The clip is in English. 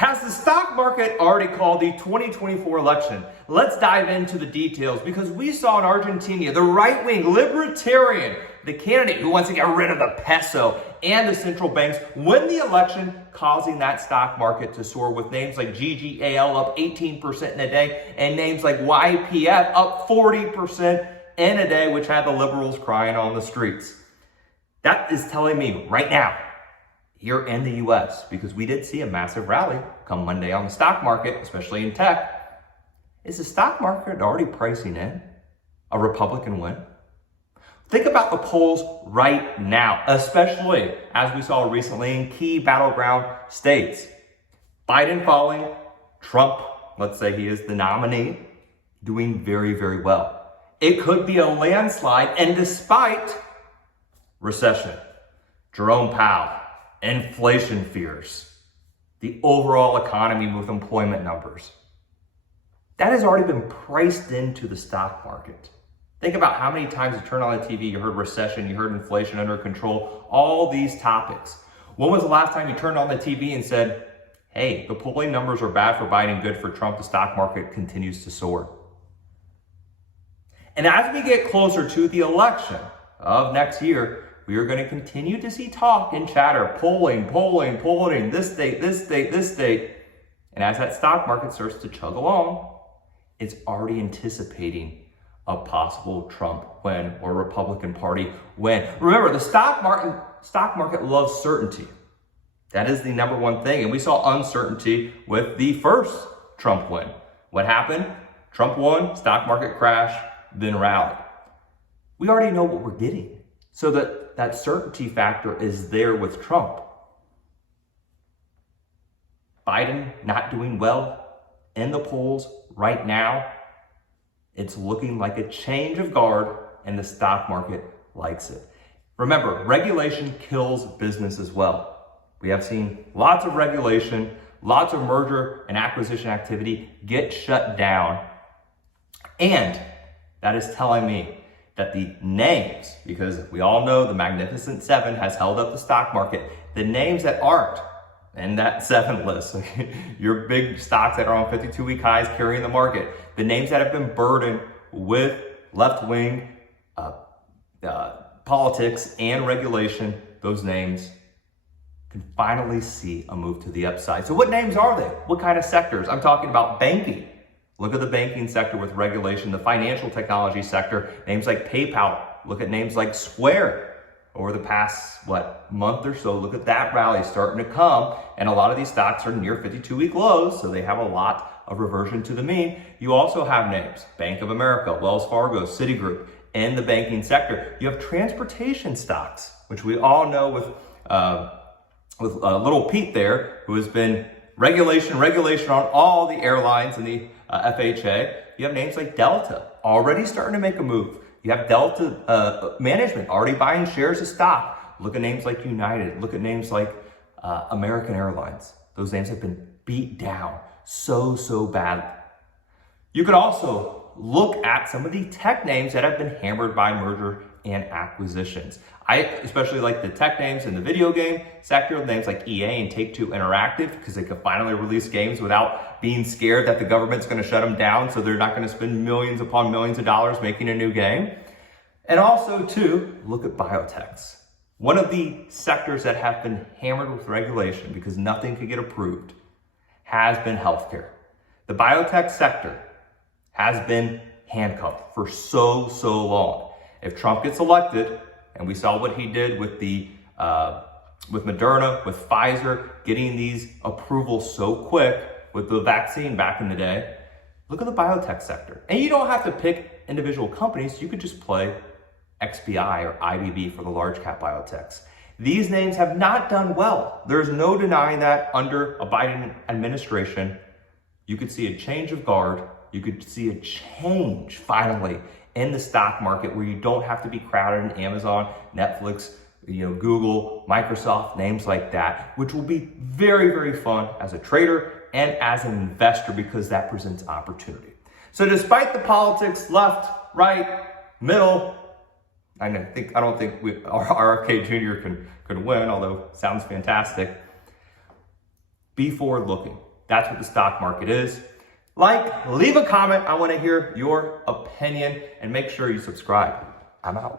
Has the stock market already called the 2024 election? Let's dive into the details because we saw in Argentina the right-wing libertarian, the candidate who wants to get rid of the peso and the central banks, win the election, causing that stock market to soar with names like GGAL up 18% in a day and names like YPF up 40% in a day, which had the liberals crying on the streets. That is telling me right now, here in the US, because we did see a massive rally come Monday on the stock market, especially in tech. Is the stock market already pricing in a Republican win? Think about the polls right now, especially as we saw recently in key battleground states. Biden falling, Trump, let's say he is the nominee, doing very, very well. It could be a landslide, and despite recession, Jerome Powell, inflation fears, the overall economy with employment numbers, that has already been priced into the stock market. Think about how many times you turn on the TV, you heard recession, you heard inflation under control, all these topics. When was the last time you turned on the TV and said, hey, the polling numbers are bad for Biden, good for Trump, the stock market continues to soar? And as we get closer to the election of next year, we are going to continue to see talk and chatter, polling, this state. And as that stock market starts to chug along, it's already anticipating a possible Trump win or Republican Party win. Remember, the stock market loves certainty. That is the number one thing. And we saw uncertainty with the first Trump win. What happened? Trump won, stock market crashed, then rallied. We already know what we're getting. So that certainty factor is there with Trump. Biden not doing well in the polls right now. It's looking like a change of guard, and the stock market likes it. Remember, regulation kills business as well. We have seen lots of regulation, lots of merger and acquisition activity get shut down. And that is telling me that the names, because we all know the Magnificent Seven has held up the stock market, the names that aren't in that seven list, your big stocks that are on 52-week highs carrying the market, the names that have been burdened with left-wing politics and regulation, those names can finally see a move to the upside. So what names are they? What kind of sectors? I'm talking about banking. Look at the banking sector with regulation, the financial technology sector, names like PayPal. Look at names like Square. Over the past, month or so, look at that rally starting to come. And a lot of these stocks are near 52-week lows, so they have a lot of reversion to the mean. You also have names, Bank of America, Wells Fargo, Citigroup, in the banking sector. You have transportation stocks, which we all know with little Pete there, who has been regulation on all the airlines and the FHA. You have names like Delta already starting to make a move. You have Delta management already buying shares of stock. Look at names like United. Look at names like American Airlines. Those names have been beat down so badly. You could also look at some of the tech names that have been hammered by merger and acquisitions. I especially like the tech names in the video game sector, names like EA and Take-Two Interactive, because they could finally release games without being scared that the government's going to shut them down, so they're not going to spend millions upon millions of dollars making a new game. And also, too, look at biotechs. One of the sectors that have been hammered with regulation because nothing could get approved has been healthcare. The biotech sector has been handcuffed for so long. If Trump gets elected, and we saw what he did with with Moderna, with Pfizer, getting these approvals so quick with the vaccine back in the day, look at the biotech sector. And you don't have to pick individual companies. You could just play XBI or IBB for the large cap biotechs. These names have not done well. There's no denying that under a Biden administration, you could see a change of guard. You could see a change finally in the stock market where you don't have to be crowded in Amazon, Netflix, Google, Microsoft, names like that, which will be very fun as a trader and as an investor because that presents opportunity. So despite the politics, left, right, middle, I don't think our RFK Jr. can win, although sounds fantastic. Be forward looking. That's what the stock market is. Like, leave a comment. I want to hear your opinion, and make sure you subscribe. I'm out.